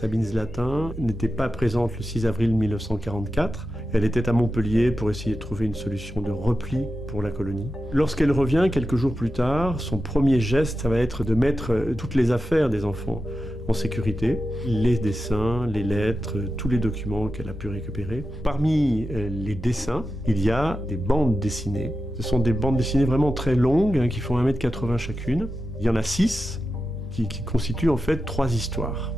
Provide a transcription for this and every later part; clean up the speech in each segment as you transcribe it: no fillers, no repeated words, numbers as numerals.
Sabine Zlatin n'était pas présente le 6 avril 1944. Elle était à Montpellier pour essayer de trouver une solution de repli pour la colonie. Lorsqu'elle revient, quelques jours plus tard, son premier geste, ça va être de mettre toutes les affaires des enfants en sécurité. Les dessins, les lettres, tous les documents qu'elle a pu récupérer. Parmi les dessins, il y a des bandes dessinées. Ce sont des bandes dessinées vraiment très longues, qui font 1,80 m chacune. Il y en a 6 qui constituent en fait 3 histoires.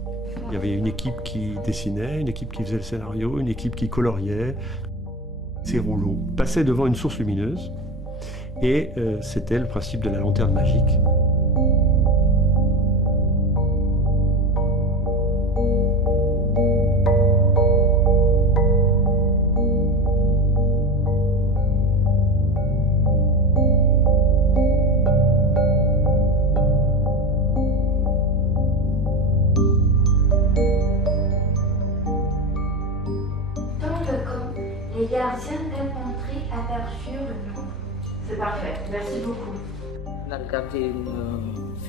Il y avait une équipe qui dessinait, une équipe qui faisait le scénario, une équipe qui coloriait. Ces rouleaux passaient devant une source lumineuse et c'était le principe de la lanterne magique. Les gardiens d'infanterie aperçurent le nom. C'est parfait, merci beaucoup. On a regardé un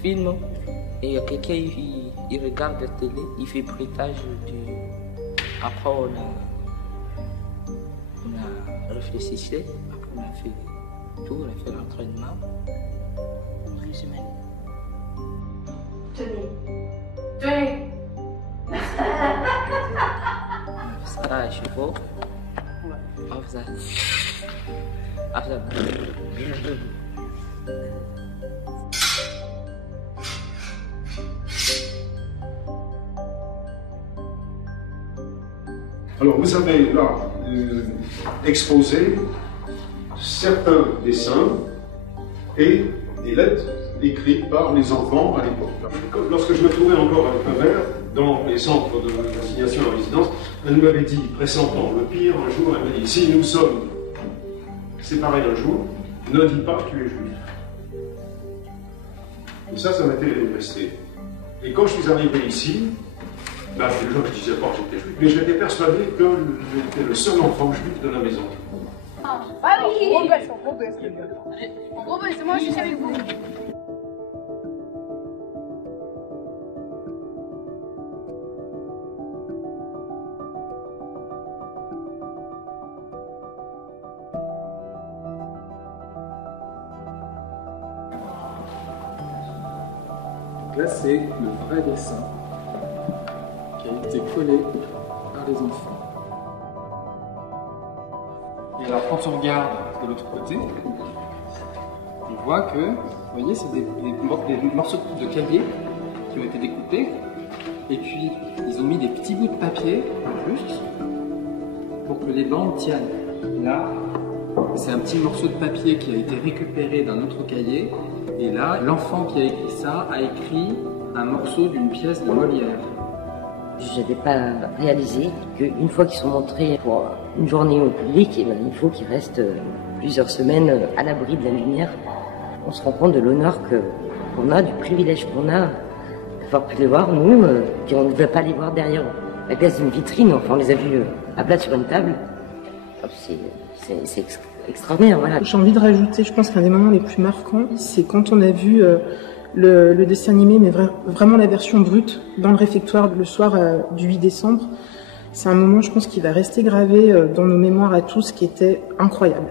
film et il y a quelqu'un il regarde la télé, il fait bruitage du. Après on a réfléchi, après on a fait tout, on a fait l'entraînement. Une semaine. Tenez. Ça à chevaux. Alors vous avez là exposé certains dessins et des lettres écrites par les enfants à l'époque. Lorsque je me trouvais encore avec ma mère dans les centres d'assignation à résidence, elle nous avait dit, pressentant le pire, un jour, elle m'a dit, si nous sommes séparés un jour, ne dis pas que tu es juif. Et ça m'était resté. Et quand je suis arrivé ici, les gens ne disaient pas que j'étais juif, mais j'étais persuadé que j'étais le seul enfant juif de la maison. Ah oui, moi je suis avec vous. Là, c'est le vrai dessin qui a été collé par les enfants. Et alors, quand on regarde de l'autre côté, on voit que, vous voyez, c'est des morceaux de cahier qui ont été découpés. Et puis, ils ont mis des petits bouts de papier en plus pour que les bandes tiennent. Là, c'est un petit morceau de papier qui a été récupéré d'un autre cahier. Et là, l'enfant qui a écrit ça a écrit un morceau d'une pièce de Molière. Je n'avais pas réalisé qu'une fois qu'ils sont montrés pour une journée au public, il faut qu'ils restent plusieurs semaines à l'abri de la lumière. On se rend compte de l'honneur qu'on a, du privilège qu'on a d'avoir pu les voir, nous, puis on ne veut pas les voir derrière la glace d'une vitrine. Enfin, on les a vus à plat sur une table. C'est extraordinaire, voilà. J'ai envie de rajouter, je pense qu'un des moments les plus marquants, c'est quand on a vu le dessin animé, mais vraiment la version brute, dans le réfectoire le soir du 8 décembre. C'est un moment, je pense, qui va rester gravé dans nos mémoires à tous, qui était incroyable.